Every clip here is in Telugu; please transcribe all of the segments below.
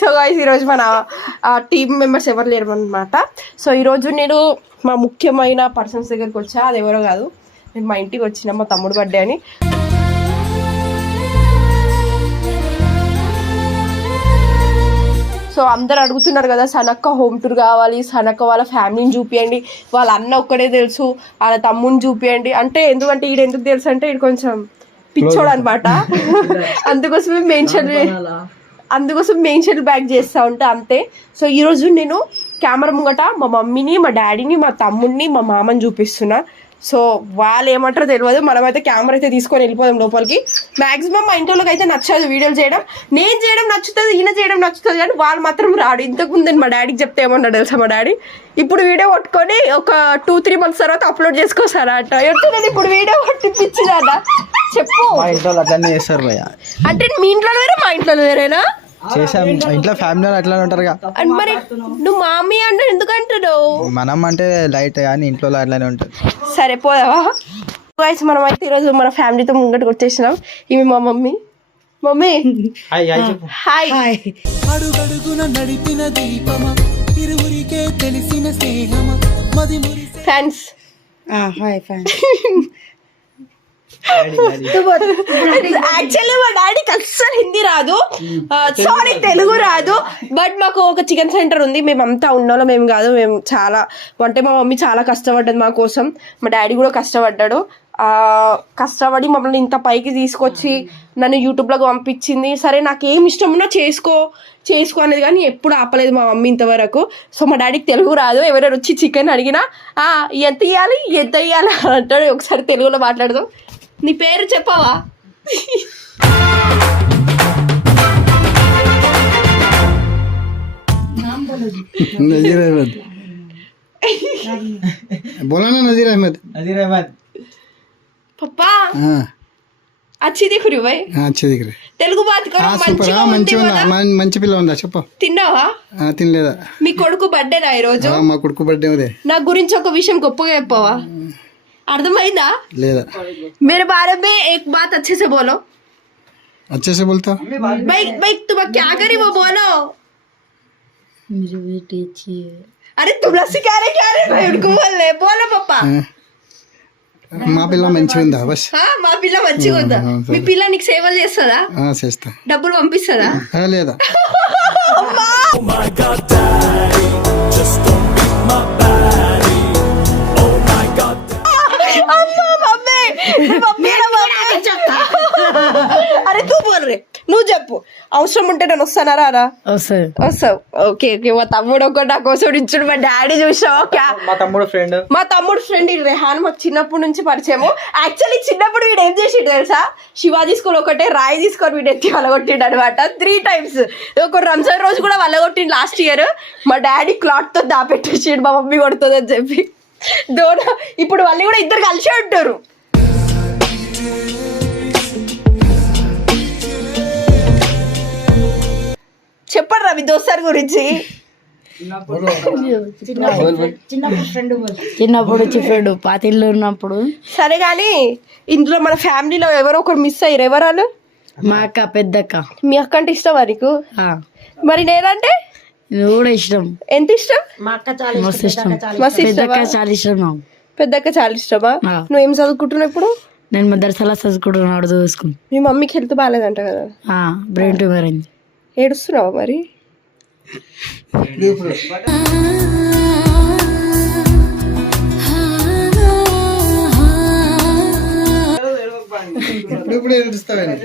సో గైస్ ఈరోజు మన టీమ్ మెంబర్స్ ఎవరు లేరు అనమాట. సో ఈరోజు నేను మా ముఖ్యమైన పర్సన్స్ దగ్గరికి వచ్చా. అది ఎవరో కాదు, నేను మా ఇంటికి వచ్చిన మా తమ్ముడు బర్త్డే అని. సో అందరు అడుగుతున్నారు కదా సనక్క హోమ్ టూర్ కావాలి, సనక్క వాళ్ళ ఫ్యామిలీని చూపియండి, వాళ్ళ అన్న ఒక్కడే తెలుసు, వాళ్ళ తమ్ముని చూపియండి అంటే. ఎందుకంటే ఈడు ఎందుకు తెలుసు అంటే ఈడు కొంచెం పిచ్చోడు అనమాట. అందుకోసమే మెన్షన్ బ్యాక్ చేస్తూ ఉంటా అంతే. సో ఈరోజు నేను కెమెరా ముంగట మా మమ్మీని, మా డాడీని, మా తమ్ముడిని, మా మామని చూపిస్తున్నా. సో వాళ్ళు ఏమంటారో తెలియదు. మనమైతే కెమెరా అయితే తీసుకొని వెళ్ళిపోదాం లోపలికి. మ్యాక్సిమం మా ఇంట్లోకి అయితే నచ్చదు వీడియోలు చేయడం. నేను చేయడం నచ్చుతుంది, ఈయన చేయడం నచ్చుతుంది, కానీ వాళ్ళు మాత్రం రాడు. ఇంతకుముందు నేను మా డాడీకి చెప్తే ఏమన్నాడు తెలుసా మా డాడీ, ఇప్పుడు వీడియో కొట్టుకొని ఒక 2-3 months తర్వాత అప్లోడ్ చేసుకోసారా అంట. నేను ఇప్పుడు వీడియో కొట్టిపించిందా చెప్పు. అంటే మీ ఇంట్లో వేరే మా ఇంట్లో వేరేనా? ఇంట్లో ఫ్యామిలీ అట్లా ఉంటారు. మరి నువ్వు మామీ అంటే ఎందుకంటున్నావు? మనం అంటే లైట్ కానీ ఇంట్లో అట్లానే ఉంటుంది. సరే పోదావా గైస్. మనం అయితే ఈరోజు మన ఫ్యామిలీతో ముంగటికి వచ్చేసినాం. ఇవి మా mummy. Mummy hi. Fans actually మా డాడీకి అస్సలు హిందీ రాదు, సారీ తెలుగు రాదు. బట్ మాకు ఒక చికెన్ సెంటర్ ఉంది. మేమంతా ఉన్నోళ్ళం మేము కాదు. మేము చాలా అంటే మా మమ్మీ చాలా కష్టపడ్డది మా కోసం, మా డాడీ కూడా కష్టపడ్డాడు. కష్టపడి మమ్మల్ని ఇంత పైకి తీసుకొచ్చి నన్ను యూట్యూబ్లోకి పంపించింది. సరే నాకేం ఇష్టం ఉన్నా చేసుకో అనేది, కానీ ఎప్పుడు ఆపలేదు మా మమ్మీ ఇంతవరకు. సో మా డాడీకి తెలుగు రాదు. ఎవరైనా వచ్చి చికెన్ అడిగినా ఎంత ఇవ్వాలి అంటాడు. ఒకసారి తెలుగులో మాట్లాడదాం. నీ పేరు చెప్పవా? నజీర్ అహ్మద్. बोला ना नजीर अहमद. पप्पा अच्छी दिख रही भाई. अच्छी दिख रही. తెలుగు బాత్ కరో. మంచి పిల్ల ఉందా చెప్పు. తిన్నావా? తినలేదా? మీ కొడుకు బర్త్డే నా ఈ రోజు. మా కొడుకు బర్త్డే ఉంది. నా గురించి ఒక విషయం గొప్పగా చెప్పవా? అర్థమైందా లేదా? मेरे बारे में एक बात अच्छे से बोलो. अच्छे से बोलता. भाई तुम क्या करी वो बोलो. मुझे बेटी अच्छी है. अरे तुम लोग सिखा रहे क्या रे भाई उनको बोलो पप्पा. మా పిల్ల మంచిగా ఉందా? బస్ మా పిల్ల మంచిగా ఉందా? మీ పిల్ల నీకు సేవలు చేస్తుందా? చేస్తా. డబ్బులు పంపిస్తుందా? లేదా? అరే తూ బోల్ రే, నువ్వు చెప్పు. అవసరం ఉంటే నేను వస్తానా రారా? వస్తావు. Okay okay. మా తమ్ముడు ఒక నా కోసం ఇచ్చుడు. మా డాడీ చూసావా? మా తమ్ముడు ఫ్రెండ్ ఈ రెహాన్ మాకు చిన్నప్పటి నుంచి పరిచయము. యాక్చువల్లీ చిన్నప్పుడు వీడు ఏం చేసిండు తెలుసా? శివాజీ స్కూల్ ఒకటే రాయి తీసుకొని వీడు ఎత్తి వలగొట్టిండు అనమాట 3 times. ఒక రంజాన్ రోజు కూడా వలగొట్టిండు లాస్ట్ ఇయర్. మా డాడీ క్లాత్ తో దాపెట్టేసిండు మా మమ్మీ కొడుతుంది అని చెప్పి. ఇప్పుడు వాళ్ళు కూడా ఇద్దరు కలిసే ఉంటారు. చెప్పండి రా మీ దోస్తార్ గురించి. చిన్నప్పుడు ఫ్రెండ్ పాతిళ్ళు ఉన్నప్పుడు. సరే కానీ ఇందులో మన ఫ్యామిలీలో ఎవరో ఒకరు మిస్ అయ్యారు. ఎవరాలు? మా అక్క, పెద్దక్క. మీ అక్క అంటే ఇష్టమా నీకు? మరి నేనంటే నువ్వు కూడా ఇష్టం. ఎంత ఇష్టం? మస్తు ఇష్టం. పెద్దక్క చాలా ఇష్టం. పెద్దక్క చాలా ఇష్టమా? నువ్వేం చదువుకుంటున్నావు ఇప్పుడు? నేను మదర్సాలా చదువుకుంటున్నాడు చూసుకుని. మీ మమ్మీకి హెల్త్ బాగాలేదంట కదా? బ్రెయిన్ ట్యూమర్ అయింది. ఏడుస్తున్నావా మరి? ఇప్పుడు ఏడుస్తావేంటి?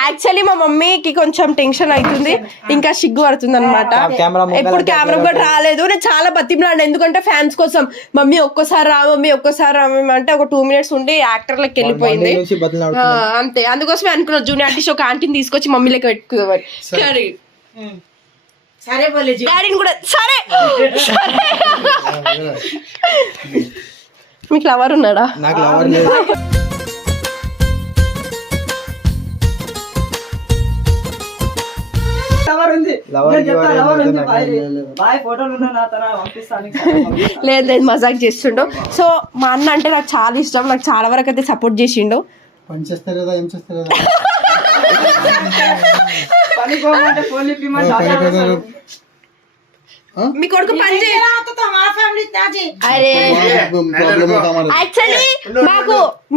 యాక్చువల్లీ మా మమ్మీకి కొంచెం టెన్షన్ అవుతుంది, ఇంకా సిగ్గు పడుతుంది అనమాట. ఎప్పుడు కెమెరా కూడా రాలేదు. నేను చాలా బతిమలాడు, ఎందుకంటే ఫ్యాన్స్ కోసం. మమ్మీ ఒక్కసారి రా అంటే ఒక 2 minutes ఉండి యాక్టర్ లెక్క వెళ్ళిపోయింది అంతే. అందుకోసమే అనుకున్నా జూనియర్ ఆర్టిస్ట్ ఒక ఆంటీని తీసుకొచ్చి మమ్మీ లెక్క పెట్టుకుందామని. సరే డాడీని కూడా సరే. మీకు లవర్ ఉన్నాడా? నాకు లవర్ లేదు. లవర్ లేదు లేదు మజాక్ చేస్తుండు. సో మా అన్న అంటే నాకు చాలా ఇష్టం, నాకు చాలా వరకు అయితే సపోర్ట్ చేసిండు. పని చేస్తారు కదా, ఏం చేస్తారు కదా. మీ కొడుకు పని అరే యాక్చువల్లీ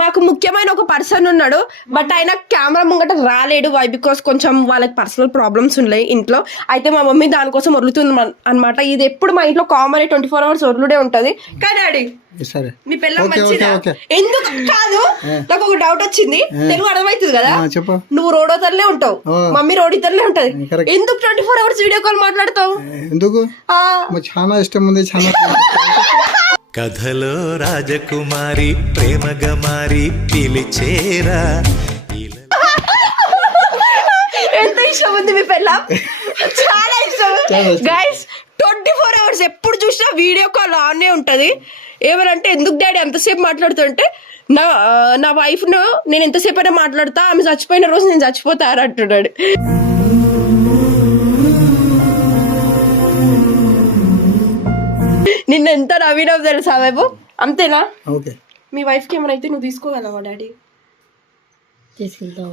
మాకు ముఖ్యమైన ఒక పర్సన్ ఉన్నాడు, బట్ ఆయన కెమెరా ముంగట రాలేడు. వై బికాస్ కొంచెం వాళ్ళకి పర్సనల్ ప్రాబ్లమ్స్ ఉన్నాయి ఇంట్లో. అయితే మా మమ్మీ దానికోసం వదులుతుంది అనమాట. ఇది ఎప్పుడు మా ఇంట్లో కామన్ 24 hours వదులుడే ఉంటది. కానీ డాడీ మీ పిల్ల మంచిదా? ఎందుకు కాదు, నాకు ఒక డౌట్ వచ్చింది. తెలుగు అర్థమవుతుంది కదా, నువ్వు రోడోతల్లే ఉంటావు, మమ్మీ రోడితల్లే ఉంటది. ఎందుకు 24 hours వీడియో కాల్ మాట్లాడతావు? ఎందుకు? చాలా ఇష్టం ఉంది. చాలా కథలో రాజకుమారి ప్రేమగా మారి పిలిచేరా. ఎంత ఇష్టం ఉంది మీ పిల్ల, చాలా ఇష్టం గైస్. 24 hours ఎప్పుడు చూసినా వీడియో కాల్ ఆన్నే ఉంటది. ఏమనంటే ఎందుకు డాడీ ఎంతసేపు మాట్లాడుతుంటే, నా వైఫ్ ను నేను ఎంతసేపు అయినా మాట్లాడతా, ఆమె చచ్చిపోయిన రోజు నేను చచ్చిపోతారు అంటున్నాడు. నిన్న ఎంత నవ్వినావు తెలుసా వైపు, అంతేనా? మీ వైఫ్ కి ఏమైనా అయితే నువ్వు తీసుకోగలవా డాడీ? తీసుకెళ్తా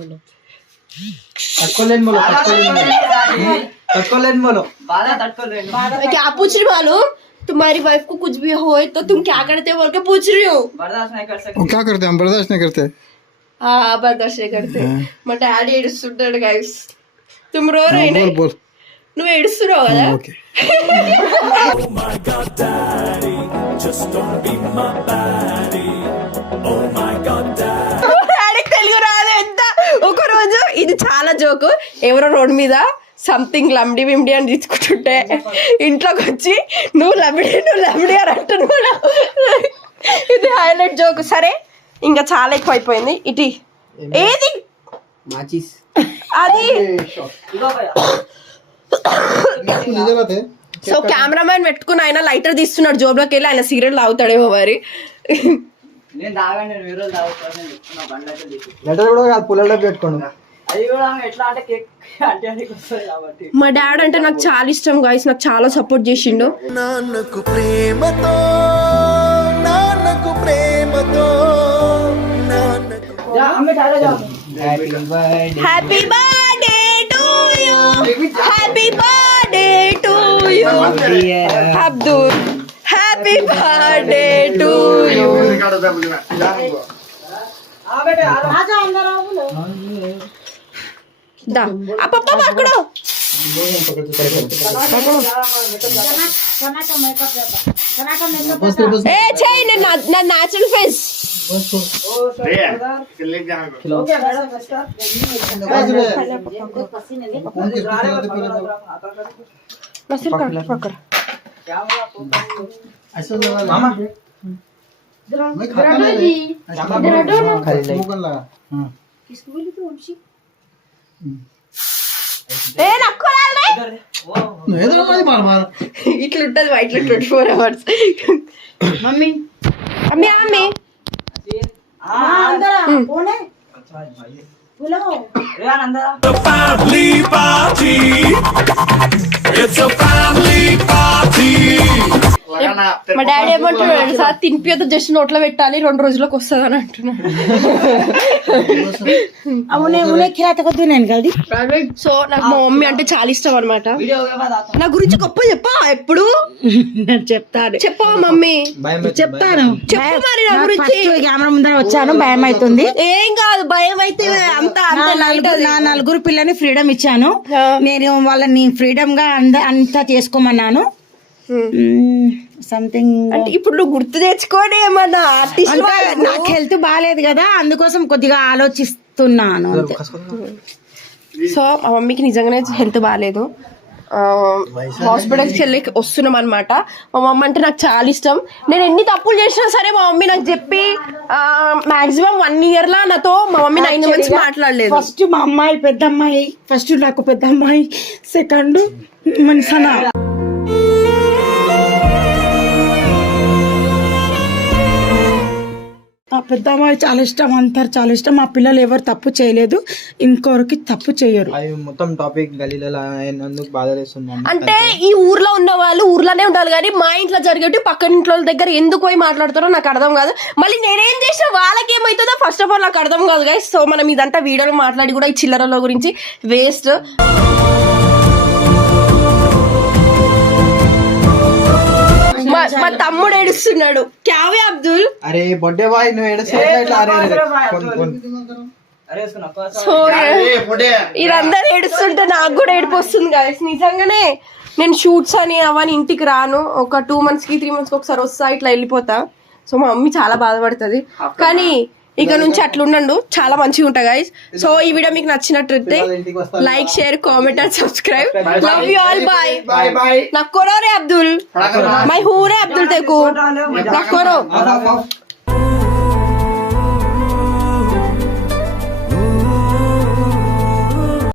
क्या पूछ रही मालूम? तुम्हारी वाइफ को कुछ भी हो तो तुम क्या करते हो बोल के पूछ रही हो. क्या करते हम बर्दाश्त नहीं करते. हाँ बर्दाश्त नहीं करते. మా డాడీ ఏడుస్తుంటాడు గైస్. तुम रो रहे ना, నువ్వు ఏడుస్తున్నావు కదా. డాడీకి తెలుగు రాదు ఎంత. ఒక రోజు ఇది చాలా జోకు, ఎవరో రోడ్ మీద సంథింగ్ లమ్డి విమ్డి అని తీసుకుంటుంటే ఇంట్లోకి వచ్చి నువ్వు లమ్డి అని అంటున్నా. ఇది హైలైట్ జోక్. సరే ఇంకా చాలా ఎక్కువ అయిపోయింది. ఇటీ ఏది అది. సో కెమెరామ్యాన్ పెట్టుకుని ఆయన లైటర్ తీస్తున్నాడు జోబులోకి వెళ్ళి, ఆయన సిగరెట్ తాగుతాడేమో మరి. మా డాడ్ అంటే నాకు చాలా ఇష్టం గైస్, నాకు చాలా సపోర్ట్ చేసిండు. నాన్నకు ప్రేమతో happy birthday to you, happy birthday to you Abdul, happy birthday to you. దా ఆ పప్ప పక్కడు. ఏ చెయ్యి నా న్యాచురల్ ఫేస్. ఇట్లుంటది వైట్ 24 hours. మమ్మీ అమ్మి అమ్మి మా డాడీ ఏమంటున్నాడు సార్, తినిపియతో జస్ట్ నోట్లో పెట్టాలి 2 రోజులకు వస్తుంది అని అంటున్నాడు. సో నాకు మా మమ్మీ అంటే చాలా ఇష్టం అనమాట. నా గురించి గొప్ప చెప్పా ఎప్పుడు చెప్తాను. చెప్పా మమ్మీ, చెప్తాను. చెప్పు మరి నా గురించి. కెమెరా ముందర వచ్చాను, భయం అవుతుంది. ఏం కాదు, భయం అయితే అంతా నా 4 పిల్లని ఫ్రీడమ్ ఇచ్చాను. నేను వాళ్ళని ఫ్రీడమ్ గా అంతా చేసుకోమన్నాను. సంథింగ్ అంటే ఇప్పుడు నువ్వు గుర్తు తెచ్చుకోండి ఏమన్నా ఆర్టిస్ట్. నాకు హెల్త్ బాగాలేదు కదా, అందుకోసం కొద్దిగా ఆలోచిస్తున్నాను. సో మా మమ్మీకి నిజంగానే హెల్త్ బాగాలేదు, హాస్పిటల్కి వెళ్ళి వస్తున్నాం అనమాట. మా మమ్మీ అంటే నాకు చాలా ఇష్టం. నేను ఎన్ని తప్పులు చేసినా సరే మా మమ్మీ నాకు చెప్పి మాక్సిమం 1 year లా నాతో మా మమ్మీ 9 months మాట్లాడలేదు. ఫస్ట్ మా అమ్మాయి పెద్ద అమ్మాయి, ఫస్ట్ నాకు పెద్ద అమ్మాయి, సెకండ్ మనిషనా. పెద్ద అమ్మాయి చాలా ఇష్టం, అంటారు చాలా ఇష్టం. మా పిల్లలు ఎవరు తప్పు చేయలేదు, ఇంకొకరికి తప్పు చేయరు. అది మొత్తం టాపిక్ గలీలలో అయినందుకు బాధలేస్తుంది. అంటే ఈ ఊర్లో ఉన్న వాళ్ళు ఊర్లోనే ఉండాలి కానీ మా ఇంట్లో జరిగేటి పక్కన ఇంట్లో దగ్గర ఎందుకు పోయి మాట్లాడతారో నాకు అర్థం కాదు. మళ్ళీ నేనేం చేసినా వాళ్ళకి ఏమవుతుందో ఫస్ట్ ఆఫ్ ఆల్ నాకు అర్థం కాదు గైస్. సో మనం ఇదంతా వీడియోలో మాట్లాడి కూడా ఈ చిల్లరలో గురించి వేస్ట్. మా తమ్ముడు ఏడుస్తున్నాడు. క్యావే అబ్దుల్. అరే బొడ్డే బాయ్ నువ్వు ఏడుస్తా. సో ఇదందరూ ఏడుస్తుంటే నాకు కూడా ఏడుపు వస్తుంది గైస్. నిజంగానే నేను షూట్స్ అని అవని ఇంటికి రాను. ఒక 2 months కి 3 months కి ఒకసారి వస్తా, ఇట్లా వెళ్ళిపోతా. సో మా మమ్మీ చాలా బాధపడుతుంది. కానీ ఇక నుంచి అట్లుండండు, చాలా మంచిగా ఉంటా గైస్. సో ఈ వీడియో మీకు నచ్చినట్లయితే like, share, comment and subscribe. Love you all. Bye. నక్కోరో రే అబ్దుల్, మై హూ రే అబ్దుల్ తెకు నక్కోరో.